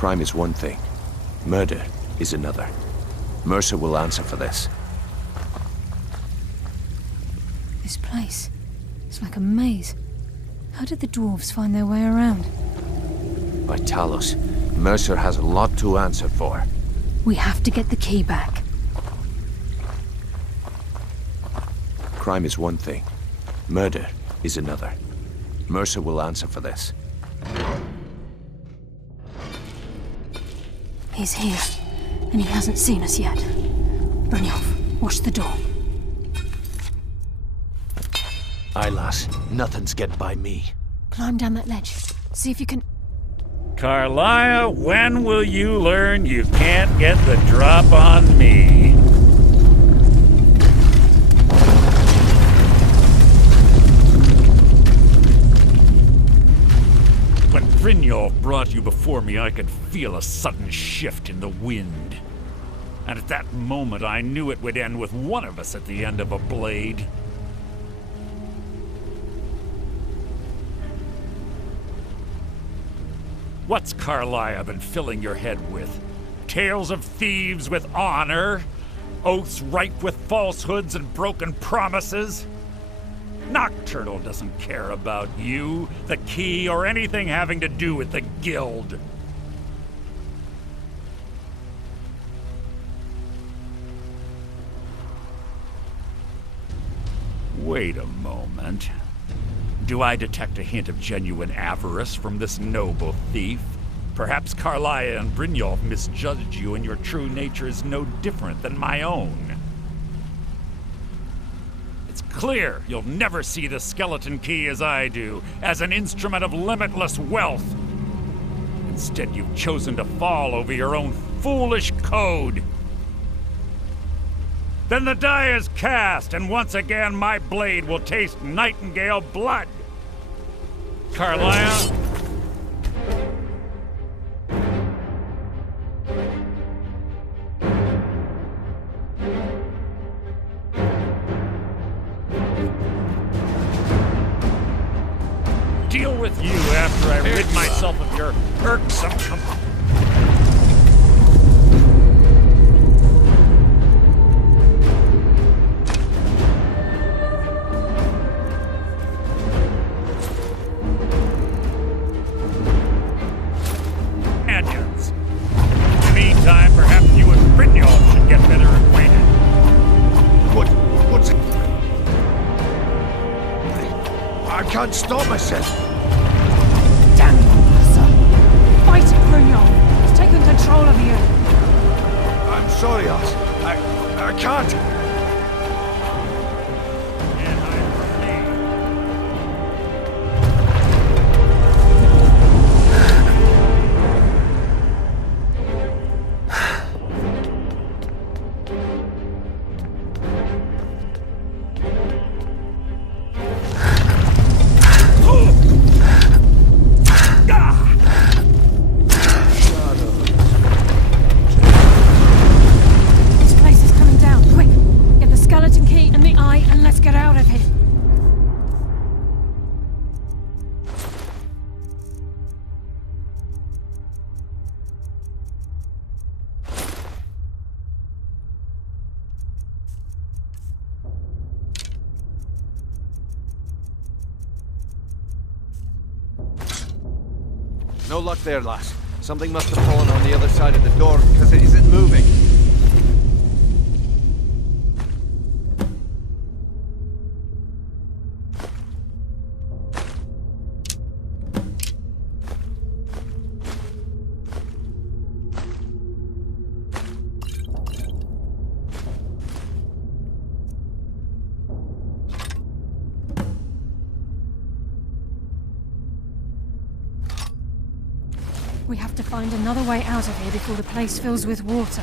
Crime is one thing. Murder is another. Mercer will answer for this. This place, it's like a maze. How did the dwarves find their way around? By Talos, Mercer has a lot to answer for. We have to get the key back. Crime is one thing. Murder is another. Mercer will answer for this. He's here, and he hasn't seen us yet. Brynjolf, watch the door. Aye, lass. Nothing's get by me. Climb down that ledge. See if you can... Carlia, when will you learn you can't get the drop on me? When Brynjolf brought you before me, I could feel a sudden shift in the wind. And at that moment, I knew it would end with one of us at the end of a blade. What's Carlia been filling your head with? Tales of thieves with honor? Oaths ripe with falsehoods and broken promises? Nocturnal doesn't care about you, the key, or anything having to do with the guild. Wait a moment. Do I detect a hint of genuine avarice from this noble thief? Perhaps Carlia and Brynjolf misjudged you and your true nature is no different than my own. It's clear you'll never see the skeleton key as I do, as an instrument of limitless wealth. Instead, you've chosen to fall over your own foolish code. Then the die is cast, and once again my blade will taste nightingale blood. Carlia? Deal with you after I rid myself of your irksome Meantime, perhaps you and Brynjolf should get better acquainted. What's it? I can't stop myself. Damn you, son! Fight it, Brynjolf! He's taken control of you! I'm sorry, Oz. I can't. And I'm relieved. This place is coming down, quick! Get the skeleton key and the eye, and let's get out of here! No luck there, lass. Something must have fallen on the other side of the door because it isn't moving. We have to find another way out of here before the place fills with water.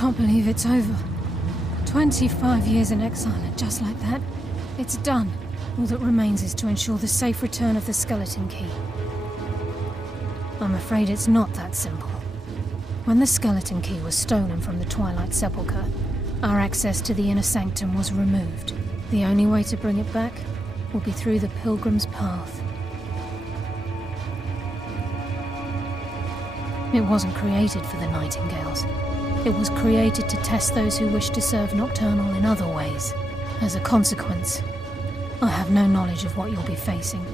can't believe it's over. 25 years in exile, and just like that, it's done. All that remains is to ensure the safe return of the skeleton key. I'm afraid it's not that simple. When the skeleton key was stolen from the Twilight Sepulchre, our access to the inner sanctum was removed. The only way to bring it back will be through the Pilgrim's Path. It wasn't created for the Nightingales. It was created to test those who wish to serve Nocturnal in other ways. As a consequence, I have no knowledge of what you'll be facing.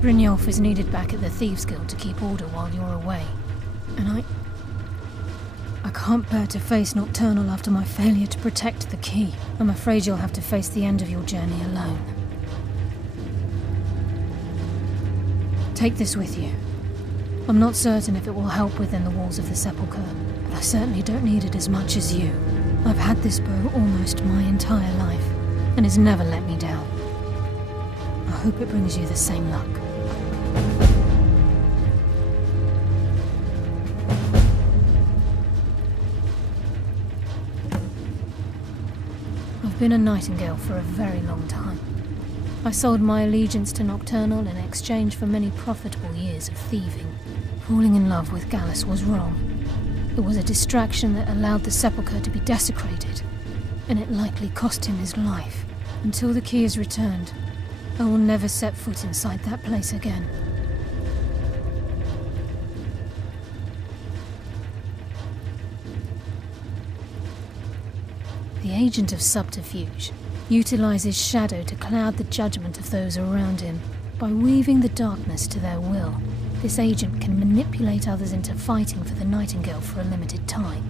Brynjolf is needed back at the Thieves' Guild to keep order while you're away. And I can't bear to face Nocturnal after my failure to protect the key. I'm afraid you'll have to face the end of your journey alone. Take this with you. I'm not certain if it will help within the walls of the Sepulchre, but I certainly don't need it as much as you. I've had this bow almost my entire life, and it's never let me down. I hope it brings you the same luck. I've been a Nightingale for a very long time. I sold my allegiance to Nocturnal in exchange for many profitable years of thieving. Falling in love with Gallus was wrong. It was a distraction that allowed the Sepulchre to be desecrated, and it likely cost him his life. Until the key is returned, I will never set foot inside that place again. The agent of subterfuge utilizes shadow to cloud the judgment of those around him. By weaving the darkness to their will, this agent can manipulate others into fighting for the Nightingale for a limited time.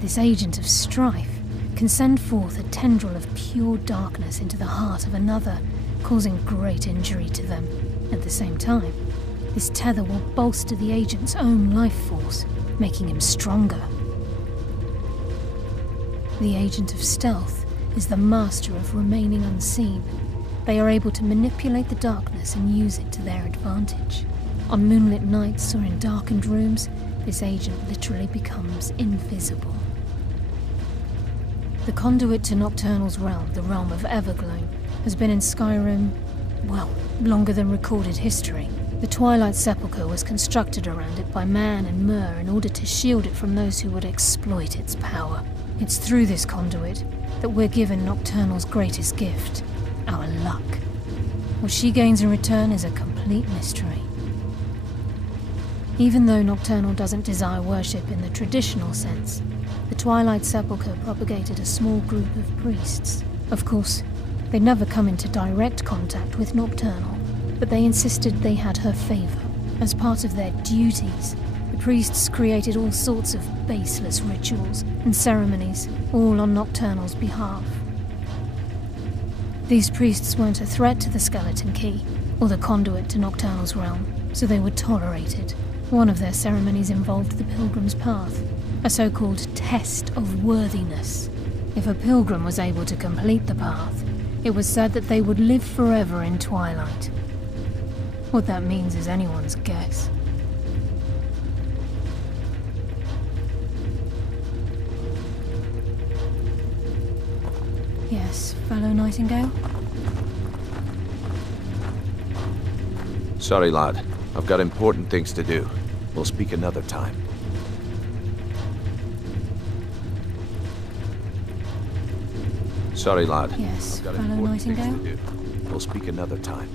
This agent of strife can send forth a tendril of pure darkness into the heart of another, causing great injury to them. At the same time, this tether will bolster the agent's own life force, making him stronger. The agent of stealth is the master of remaining unseen. They are able to manipulate the darkness and use it to their advantage. On moonlit nights or in darkened rooms, this agent literally becomes invisible. The conduit to Nocturnal's realm, the realm of Evergloam, has been in Skyrim, well, longer than recorded history. The Twilight Sepulchre was constructed around it by man and Myr in order to shield it from those who would exploit its power. It's through this conduit that we're given Nocturnal's greatest gift, our luck. What she gains in return is a complete mystery. Even though Nocturnal doesn't desire worship in the traditional sense, the Twilight Sepulchre propagated a small group of priests. Of course, they'd never come into direct contact with Nocturnal, but they insisted they had her favor. As part of their duties, the priests created all sorts of baseless rituals and ceremonies, all on Nocturnal's behalf. These priests weren't a threat to the skeleton key, or the conduit to Nocturnal's realm, so they were tolerated. One of their ceremonies involved the Pilgrim's Path, a so-called test of worthiness. If a pilgrim was able to complete the path, it was said that they would live forever in Twilight. What that means is anyone's guess. Yes, fellow Nightingale? Sorry, lad. I've got important things to do. We'll speak another time. Sorry, lad. Yes, I've got fellow important things Nightingale? to do. We'll speak another time.